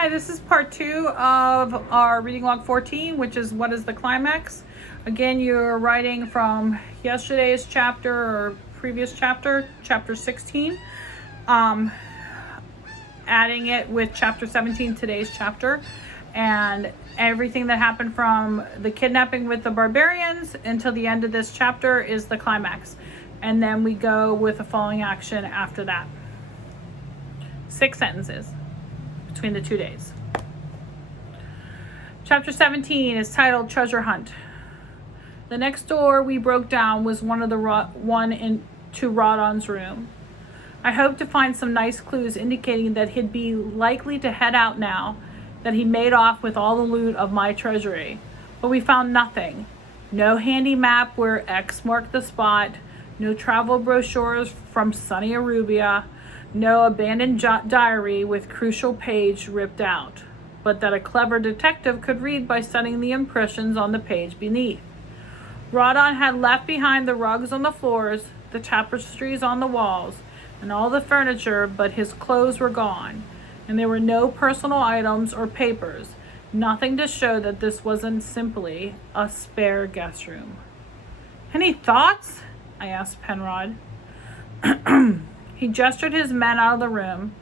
Hi, this is part 2 of our reading log 14, which is what is the climax. Again, you're writing from yesterday's chapter or previous chapter, chapter 16, adding it with chapter 17, today's chapter, and everything that happened from the kidnapping with the barbarians until the end of this chapter is the climax. And then we go with the following action after that. 6 sentences between the 2 days. Chapter 17 is titled Treasure Hunt. The next door we broke down was one into Rodon's room. I hoped to find some nice clues indicating that he'd be likely to head out now that he made off with all the loot of my treasury. But we found nothing. No handy map where X marked the spot, no travel brochures from sunny Arabia, no abandoned diary with crucial page ripped out, but that a clever detective could read by studying the impressions on the page beneath. Rodon had left behind the rugs on the floors, the tapestries on the walls, and all the furniture, but his clothes were gone, and there were no personal items or papers, nothing to show that this wasn't simply a spare guest room. "Any thoughts?" I asked Penrod. He gestured his men out of the room,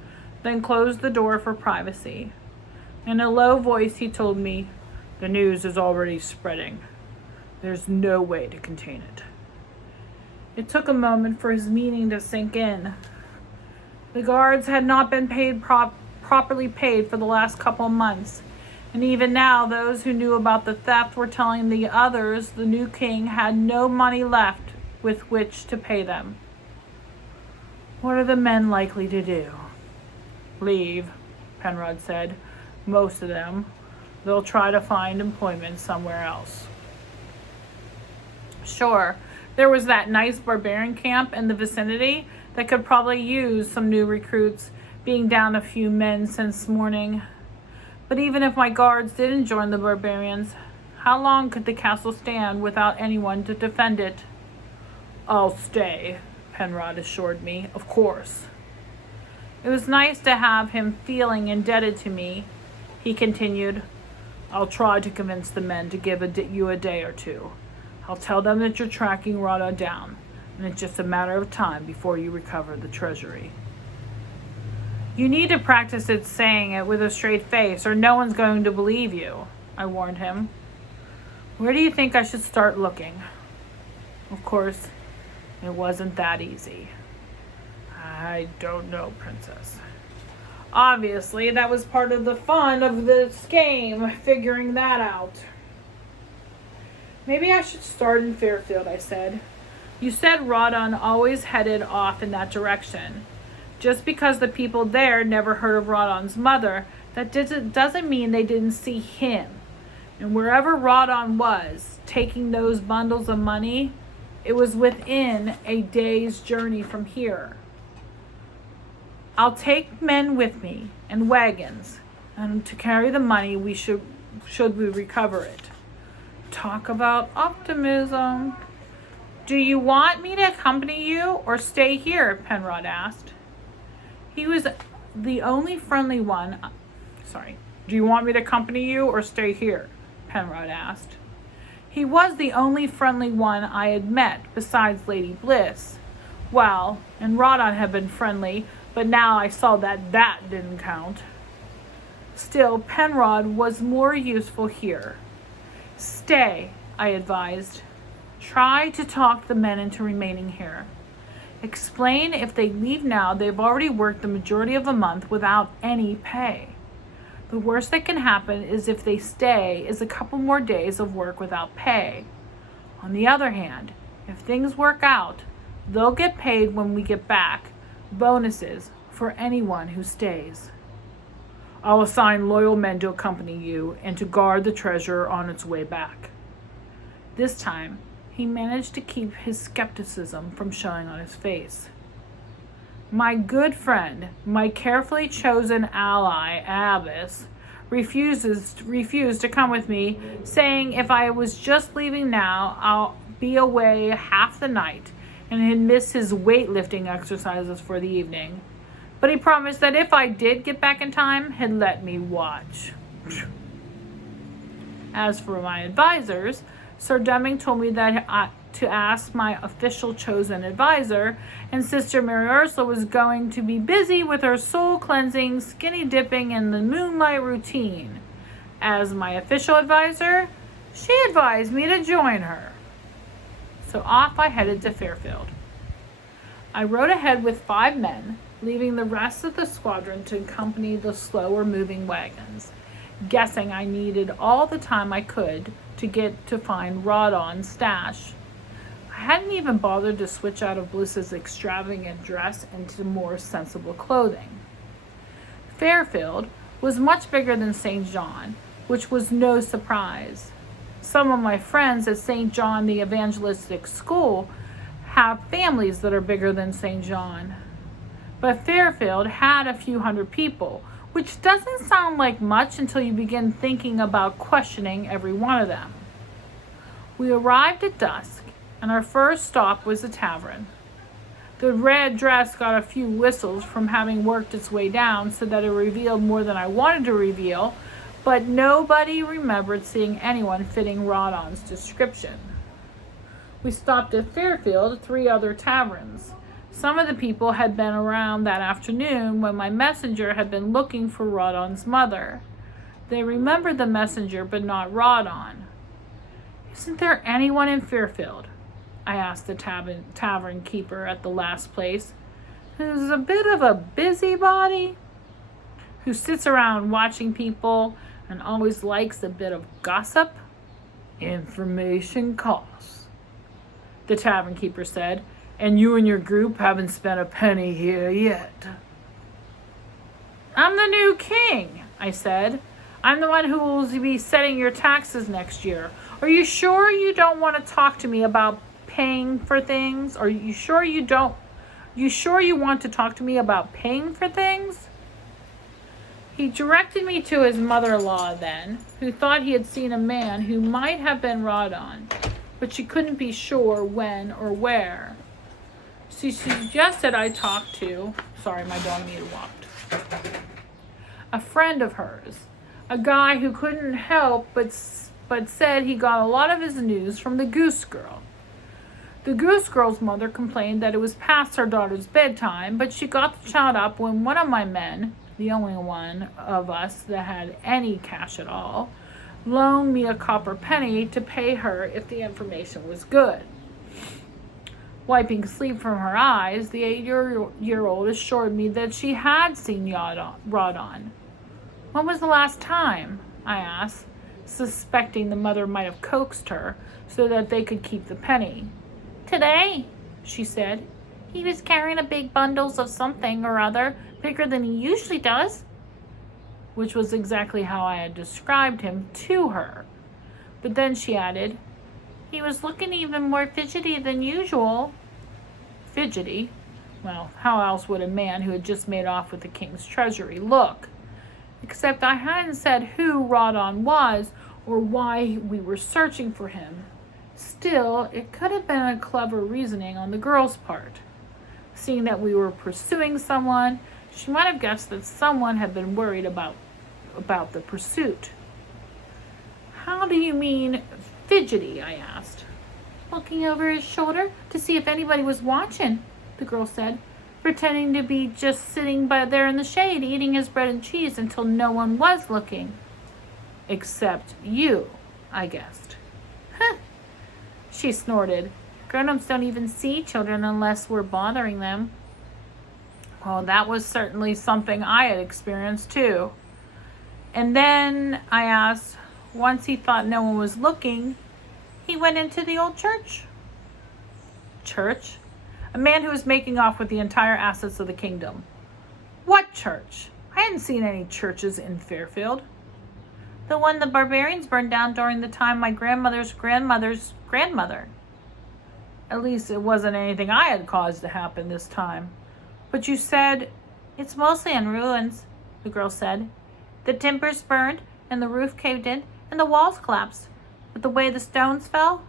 then closed the door for privacy. In a low voice, he told me, "The news is already spreading. There's no way to contain it." It took a moment for his meaning to sink in. The guards had not been properly paid for the last couple of months, and even now those who knew about the theft were telling the others the new king had no money left with which to pay them. "What are the men likely to do?" "Leave," Penrod said. "Most of them. They'll try to find employment somewhere else." Sure, there was that nice barbarian camp in the vicinity that could probably use some new recruits, being down a few men since morning. But even if my guards didn't join the barbarians, how long could the castle stand without anyone to defend it? "I'll stay," Penrod assured me. "Of course." It was nice to have him feeling indebted to me. He continued, "I'll try to convince the men to give you a day or two. I'll tell them that you're tracking Rodon down, and it's just a matter of time before you recover the treasury." "You need to practice saying it with a straight face, or no one's going to believe you," I warned him. "Where do you think I should start looking?" Of course, it wasn't that easy. "I don't know, Princess." Obviously, that was part of the fun of this game, figuring that out. "Maybe I should start in Fairfield," I said. "You said Rodon always headed off in that direction. Just because the people there never heard of Rodon's mother, that doesn't mean they didn't see him. And wherever Rodon was, taking those bundles of money, it was within a day's journey from here. I'll take men with me and wagons, and to carry the money should we recover it." Talk about optimism. "Do you want me to accompany you or stay here?" Penrod asked. He was the only friendly one. "Do you want me to accompany you or stay here?" Penrod asked. He was the only friendly one I had met besides Lady Bliss. Well, and Rodon had been friendly, but now I saw that didn't count. Still, Penrod was more useful here. "Stay," I advised. "Try to talk the men into remaining here. Explain if they leave now, they've already worked the majority of a month without any pay. The worst that can happen is if they stay is a couple more days of work without pay. On the other hand, if things work out, they'll get paid when we get back, bonuses for anyone who stays. I'll assign loyal men to accompany you and to guard the treasure on its way back." This time, he managed to keep his skepticism from showing on his face. "My good friend, my carefully chosen ally, Abbess, refused to come with me, saying if I was just leaving now, I'll be away half the night, and he'd miss his weightlifting exercises for the evening. But he promised that if I did get back in time, he'd let me watch. As for my advisors, Sir Deming told me that to ask my official chosen advisor, and Sister Mary Ursula was going to be busy with her soul cleansing, skinny dipping, and the moonlight routine. As my official advisor, she advised me to join her. So off I headed to Fairfield. I rode ahead with 5 men, leaving the rest of the squadron to accompany the slower moving wagons, guessing I needed all the time I could to get to find Rawdon's stash. I hadn't even bothered to switch out of Bliss's extravagant dress into more sensible clothing. Fairfield was much bigger than St. John, which was no surprise. Some of my friends at St. John the Evangelistic School have families that are bigger than St. John. But Fairfield had a few hundred people, which doesn't sound like much until you begin thinking about questioning every one of them. We arrived at dusk, and our first stop was a tavern. The red dress got a few whistles from having worked its way down so that it revealed more than I wanted to reveal, but nobody remembered seeing anyone fitting Rawdon's description. We stopped at Fairfield 3 other taverns. Some of the people had been around that afternoon when my messenger had been looking for Rawdon's mother. They remembered the messenger, but not Rawdon. "Isn't there anyone in Fairfield?" I asked the tavern keeper at the last place, "who's a bit of a busybody, who sits around watching people and always likes a bit of gossip?" "Information costs," the tavern keeper said, "and you and your group haven't spent a penny here yet." "I'm the new king," I said. "I'm the one who will be setting your taxes next year. Are you sure you don't want to talk to me about paying for things? Are you sure you want to talk to me about paying for things?" He directed me to his mother-in-law then, who thought he had seen a man who might have been Rawdon, but she couldn't be sure when or where. She suggested I talk to, sorry, my dog needed walked, a friend of hers, a guy who couldn't help but said he got a lot of his news from the Goose Girl. The Goose Girl's mother complained that it was past her daughter's bedtime, but she got the child up when one of my men, the only one of us that had any cash at all, loaned me a copper penny to pay her if the information was good. Wiping sleep from her eyes, the 8-year-old assured me that she had seen Rawdon. "When was the last time?" I asked, suspecting the mother might have coaxed her so that they could keep the penny. "Today," she said. "He was carrying a big bundles of something or other, bigger than he usually does," which was exactly how I had described him to her. But then she added, "He was looking even more fidgety than usual." Fidgety? Well, how else would a man who had just made off with the king's treasury look? Except I hadn't said who Rawdon was or why we were searching for him. Still, it could have been a clever reasoning on the girl's part. Seeing that we were pursuing someone, she might have guessed that someone had been worried about the pursuit. "How do you mean, fidgety?" I asked. "Looking over his shoulder to see if anybody was watching," the girl said, "pretending to be just sitting by there in the shade eating his bread and cheese until no one was looking." "Except you," I guessed. "Huh," she snorted. "Grown-ups don't even see children unless we're bothering them." Well, that was certainly something I had experienced too. And then I asked, once he thought no one was looking, he went into the old church. Church? A man who was making off with the entire assets of the kingdom. What church? I hadn't seen any churches in Fairfield. "The one the barbarians burned down during the time my grandmother's grandmother's grandmother." At least it wasn't anything I had caused to happen this time. "But you said—" "It's mostly in ruins," the girl said. "The timbers burned, and the roof caved in, and the walls collapsed. But the way the stones fell,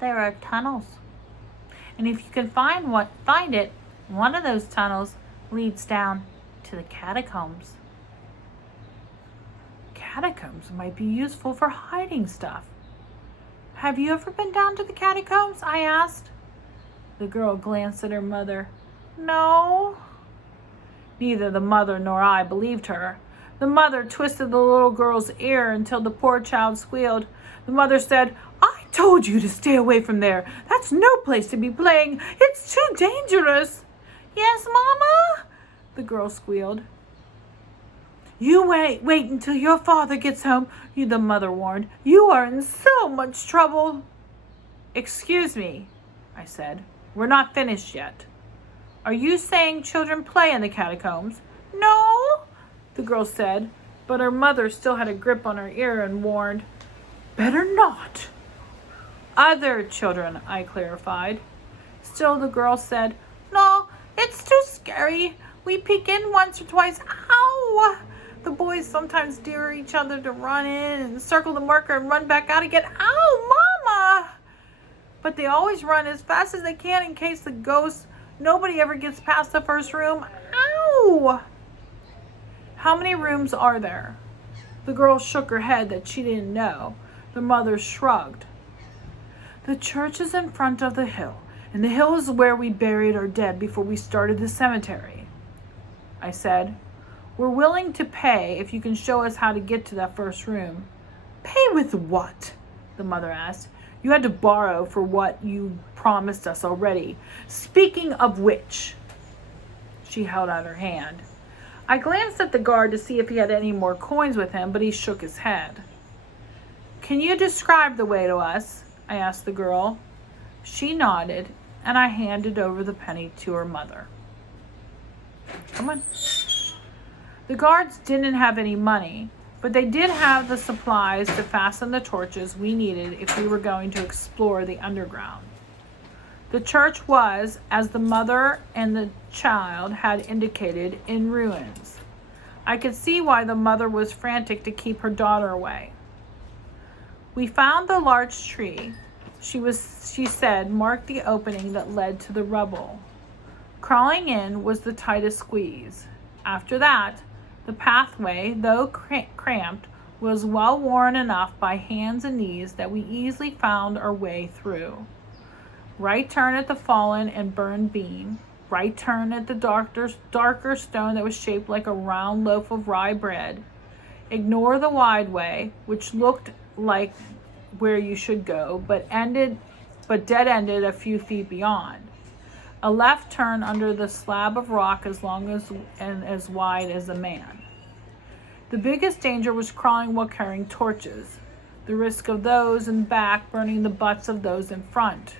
there are tunnels. And if you can find it, one of those tunnels leads down to the catacombs. Catacombs might be useful for hiding stuff. Have you ever been down to the catacombs? I asked. The girl glanced at her mother. No. Neither the mother nor I believed her. The mother twisted the little girl's ear until the poor child squealed. The mother said, I told you to stay away from there. That's no place to be playing. It's too dangerous. Yes, Mama, the girl squealed. You wait until your father gets home, the mother warned. You are in so much trouble. Excuse me, I said. We're not finished yet. Are you saying children play in the catacombs? No, the girl said, but her mother still had a grip on her ear and warned, better not. Other children, I clarified. Still the girl said, no, it's too scary. We peek in once or twice. Ow! The boys sometimes dare each other to run in and circle the marker and run back out again. Ow, Mama! But they always run as fast as they can in case the ghosts. Nobody ever gets past the first room. Ow! How many rooms are there? The girl shook her head that she didn't know. The mother shrugged. The church is in front of the hill, and the hill is where we buried our dead before we started the cemetery. I said, we're willing to pay if you can show us how to get to that first room. Pay with what? The mother asked. You had to borrow for what you promised us already. Speaking of which, she held out her hand. I glanced at the guard to see if he had any more coins with him, but he shook his head. Can you describe the way to us? I asked the girl. She nodded, and I handed over the penny to her mother. Come on. The guards didn't have any money, but they did have the supplies to fasten the torches we needed if we were going to explore the underground. The church was, as the mother and the child had indicated, in ruins. I could see why the mother was frantic to keep her daughter away. We found the large tree, she said, marked the opening that led to the rubble. Crawling in was the tightest squeeze. After that, the pathway, though cramped, was well worn enough by hands and knees that we easily found our way through. Right turn at the fallen and burned beam. Right turn at the darker stone that was shaped like a round loaf of rye bread. Ignore the wide way, which looked like where you should go, but dead-ended a few feet beyond. A left turn under the slab of rock as long as and as wide as a man. The biggest danger was crawling while carrying torches. The risk of those in back burning the butts of those in front.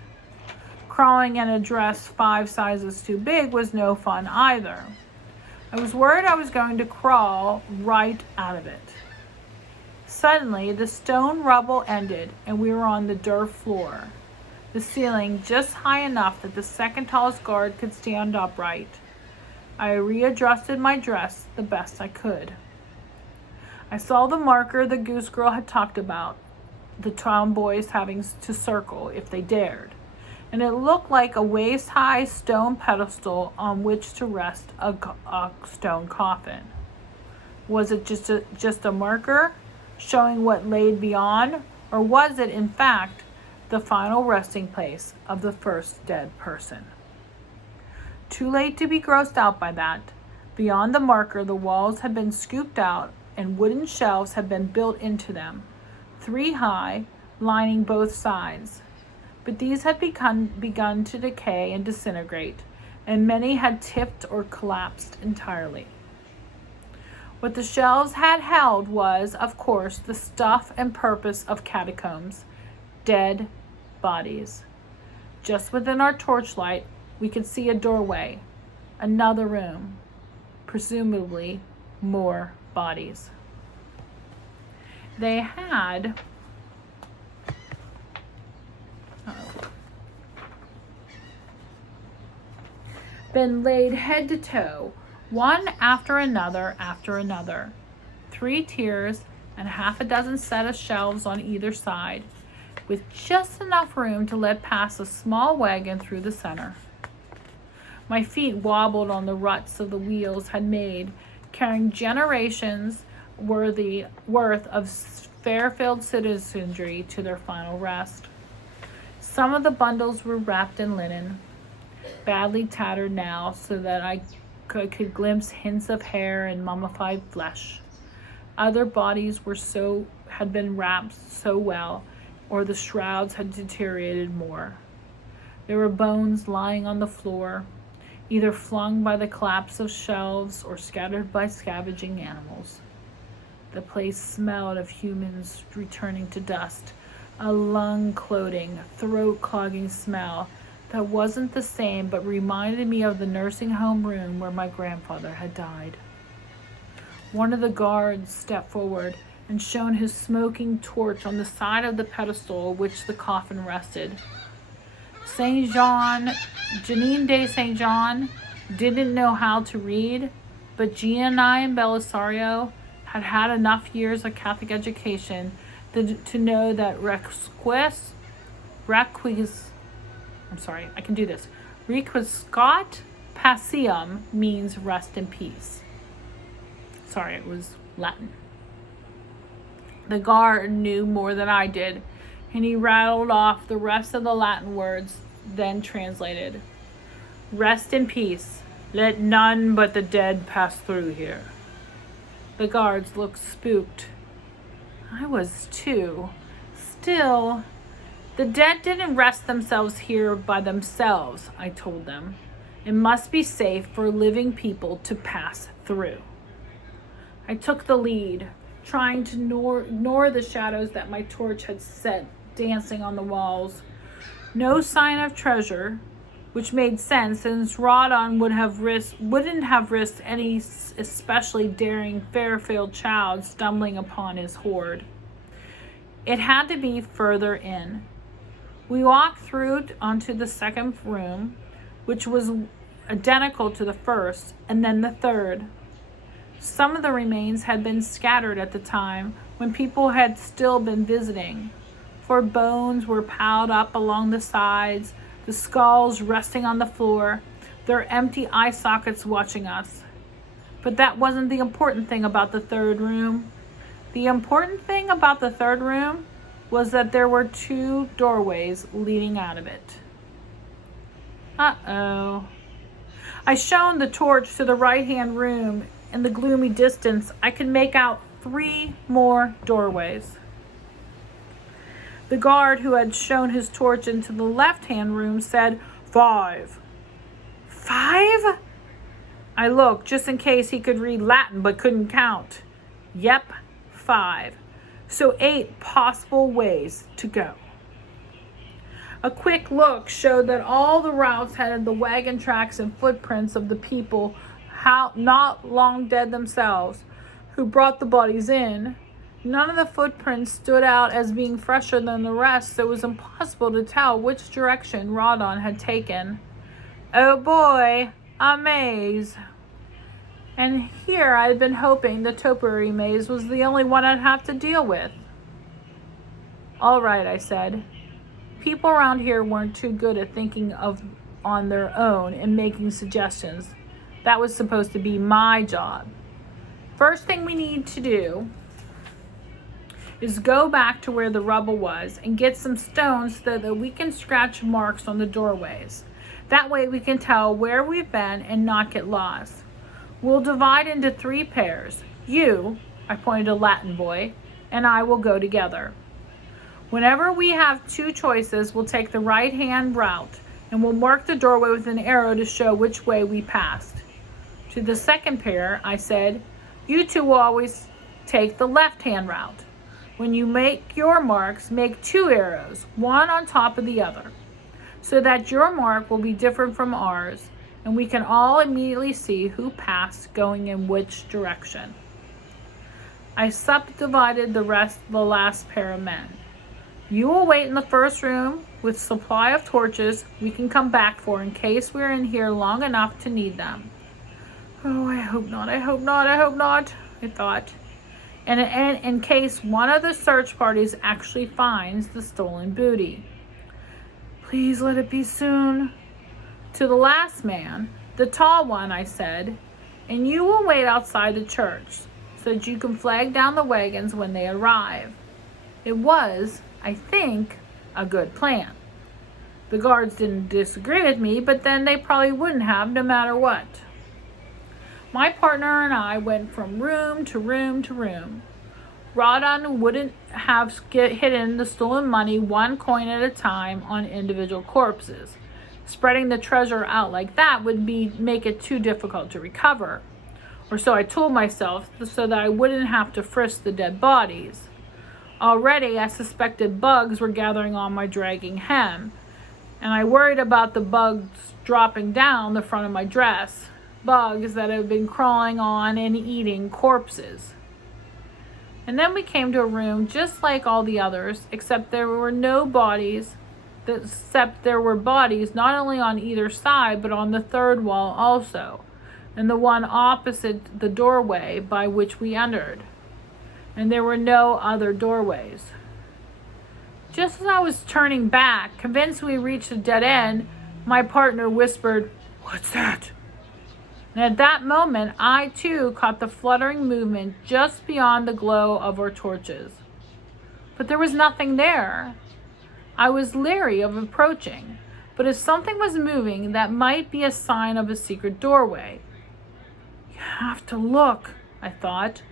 Crawling in a dress 5 sizes too big was no fun either. I was worried I was going to crawl right out of it. Suddenly, the stone rubble ended and we were on the dirt floor. The ceiling just high enough that the second tallest guard could stand upright. I readjusted my dress the best I could. I saw the marker the goose girl had talked about, the tomboys having to circle if they dared, and it looked like a waist-high stone pedestal on which to rest a stone coffin. Was it just a marker showing what lay beyond, or was it, in fact, the final resting place of the first dead person? Too late to be grossed out by that. Beyond the marker, the walls had been scooped out and wooden shelves had been built into them, 3 high, lining both sides. But these had begun to decay and disintegrate, and many had tipped or collapsed entirely. What the shelves had held was, of course, the stuff and purpose of catacombs, dead bodies. Just within our torchlight, we could see a doorway, another room, presumably more bodies. They had been laid head to toe, one after another, 3 tiers and 6 set of shelves on either side, with just enough room to let pass a small wagon through the center. My feet wobbled on the ruts of the wheels had made, carrying generations worth of Fairfield citizenry to their final rest. Some of the bundles were wrapped in linen, badly tattered now so that I could glimpse hints of hair and mummified flesh. Other bodies had been wrapped so well, or the shrouds had deteriorated more. There were bones lying on the floor, either flung by the collapse of shelves or scattered by scavenging animals. The place smelled of humans returning to dust, a lung-clouding, throat-clogging smell that wasn't the same but reminded me of the nursing home room where my grandfather had died. One of the guards stepped forward and shone his smoking torch on the side of the pedestal which the coffin rested. Janine de St. John didn't know how to read, but Gianni and Belisario had had enough years of Catholic education to know that requiescat pacem means rest in peace. Sorry, it was Latin. The guard knew more than I did, and he rattled off the rest of the Latin words, then translated. Rest in peace. Let none but the dead pass through here. The guards looked spooked. I was too. Still, the dead didn't rest themselves here by themselves, I told them. It must be safe for living people to pass through. I took the lead, trying to ignore the shadows that my torch had set dancing on the walls. No sign of treasure, which made sense since Rawdon wouldn't have risked any especially daring Fairfield child stumbling upon his hoard. It had to be further in. We walked through onto the second room, which was identical to the first, and then the third. Some of the remains had been scattered at the time when people had still been visiting, for bones were piled up along the sides, the skulls resting on the floor, their empty eye sockets watching us. But that wasn't the important thing about the third room. The important thing about the third room was that there were 2 doorways leading out of it. Uh-oh. I shone the torch to the right-hand room. In the gloomy distance, I could make out 3 more doorways. The guard who had shown his torch into the left-hand room said, 5. 5? I looked just in case he could read Latin but couldn't count. Yep, 5. So 8 possible ways to go. A quick look showed that all the routes had the wagon tracks and footprints of the people not long dead themselves who brought the bodies in. None of the footprints stood out as being fresher than the rest, so it was impossible to tell which direction Rawdon had taken. Oh boy, a maze. And here I had been hoping the topiary maze was the only one I'd have to deal with. All right, I said. People around here weren't too good at thinking on their own and making suggestions. That was supposed to be my job. First thing we need to do is go back to where the rubble was and get some stones so that we can scratch marks on the doorways. That way we can tell where we've been and not get lost. We'll divide into 3 pairs. You, I pointed to Latin boy, and I will go together. Whenever we have 2 choices, we'll take the right-hand route and we'll mark the doorway with an arrow to show which way we passed. To the second pair, I said, you 2 will always take the left-hand route. When you make your marks, make 2 arrows, one on top of the other, so that your mark will be different from ours, and we can all immediately see who passed going in which direction. I subdivided the last pair of men. You will wait in the first room with supply of torches we can come back for in case we're in here long enough to need them. Oh, I hope not, I hope not, I hope not, I thought. And in case one of the search parties actually finds the stolen booty. Please let it be soon. To the last man, "The tall one," I said, "and you will wait outside the church so that you can flag down the wagons when they arrive." It was, I think, a good plan. The guards didn't disagree with me, but then they probably wouldn't have no matter what. My partner and I went from room to room to room. Rawdon wouldn't have hidden the stolen money one coin at a time on individual corpses. Spreading the treasure out like that would make it too difficult to recover. Or so I told myself, so that I wouldn't have to frisk the dead bodies. Already I suspected bugs were gathering on my dragging hem, and I worried about the bugs dropping down the front of my dress, bugs that had been crawling on and eating corpses. And then we came to a room just like all the others, except there were bodies not only on either side, but on the third wall also, and the one opposite the doorway by which we entered. And there were no other doorways. Just as I was turning back, convinced we reached a dead end, my partner whispered, "What's that?" And at that moment, I too caught the fluttering movement just beyond the glow of our torches. But there was nothing there. I was leery of approaching, but if something was moving, that might be a sign of a secret doorway. "You have to look," I thought,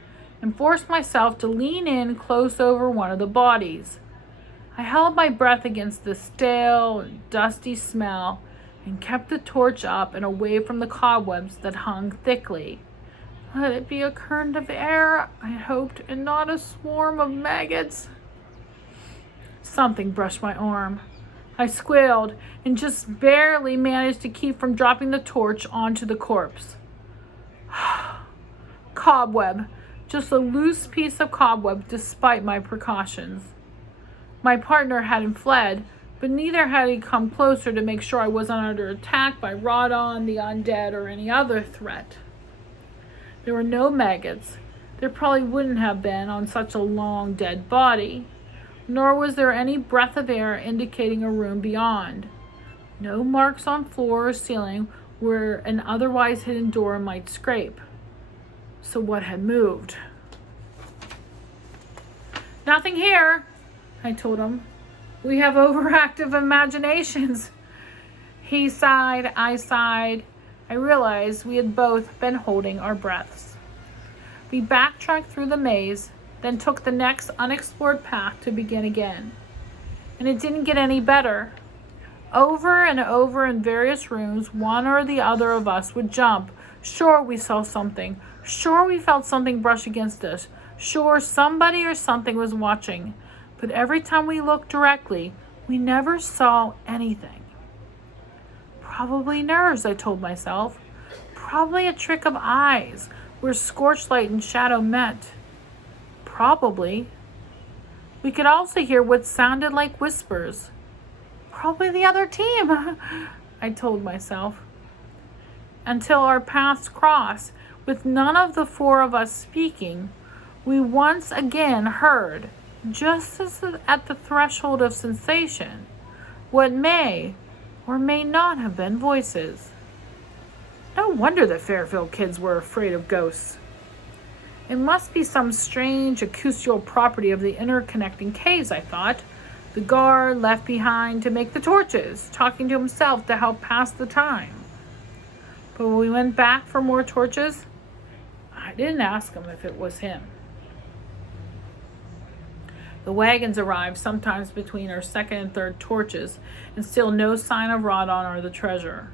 and forced myself to lean in close over one of the bodies. I held my breath against the stale and dusty smell and kept the torch up and away from the cobwebs that hung thickly. Let it be a current of air, I hoped, and not a swarm of maggots. Something brushed my arm. I squealed and just barely managed to keep from dropping the torch onto the corpse. Cobweb. Just a loose piece of cobweb despite my precautions. My partner hadn't fled, but neither had he come closer to make sure I wasn't under attack by Rawdon, the undead, or any other threat. There were no maggots. There probably wouldn't have been on such a long dead body. Nor was there any breath of air indicating a room beyond. No marks on floor or ceiling where an otherwise hidden door might scrape. So what had moved? "Nothing here," I told him. "We have overactive imaginations." He sighed, I sighed. I realized we had both been holding our breaths. We backtracked through the maze, then took the next unexplored path to begin again. And it didn't get any better. Over and over in various rooms, one or the other of us would jump. Sure we saw something. Sure we felt something brush against us. Sure somebody or something was watching. But every time we looked directly, we never saw anything. Probably nerves, I told myself. Probably a trick of eyes, where scorched light and shadow met. Probably. We could also hear what sounded like whispers. Probably the other team, I told myself. Until our paths crossed, with none of the four of us speaking, we once again heard, just as at the threshold of sensation, what may or may not have been voices. No wonder the Fairfield kids were afraid of ghosts. It must be some strange acoustical property of the interconnecting caves, I thought. The guard left behind to make the torches, talking to himself to help pass the time. But when we went back for more torches, I didn't ask him if it was him. The wagons arrived sometimes between our second and third torches, and still no sign of Rawdon or the treasure.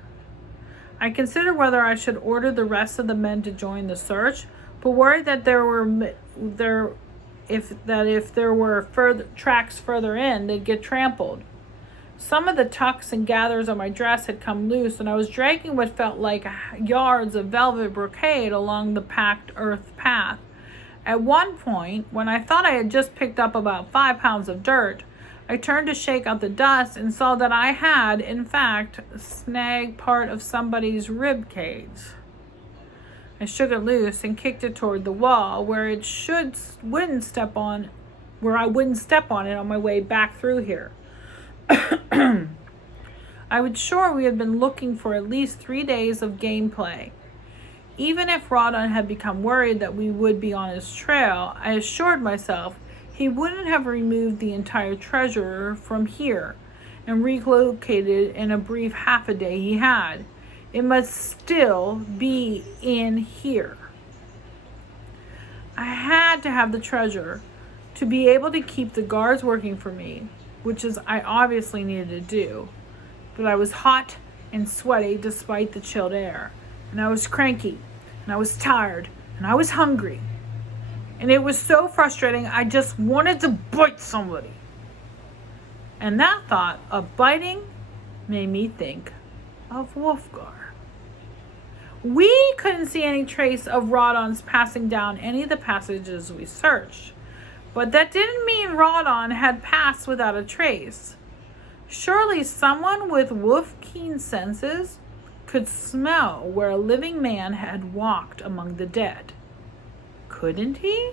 I considered whether I should order the rest of the men to join the search, but worried that if there were further tracks further in, they'd get trampled. Some of the tucks and gathers on my dress had come loose, and I was dragging what felt like yards of velvet brocade along the packed earth path. At one point, when I thought I had just picked up about 5 pounds of dirt, I turned to shake out the dust and saw that I had, in fact, snagged part of somebody's rib cage. I shook it loose and kicked it toward the wall where I wouldn't step on it on my way back through here. I was sure we had been looking for at least 3 days of gameplay. Even if Rawdon had become worried that we would be on his trail, I assured myself he wouldn't have removed the entire treasure from here and relocated in a brief half a day he had. It must still be in here. I had to have the treasure to be able to keep the guards working for me, which is I obviously needed to do. But I was hot and sweaty despite the chilled air, and I was cranky, and I was tired, and I was hungry. And it was so frustrating, I just wanted to bite somebody. And that thought of biting made me think of Wolfgar. We couldn't see any trace of Rawdon's passing down any of the passages we searched, but that didn't mean Rawdon had passed without a trace. Surely someone with wolf-keen senses could smell where a living man had walked among the dead. Couldn't he?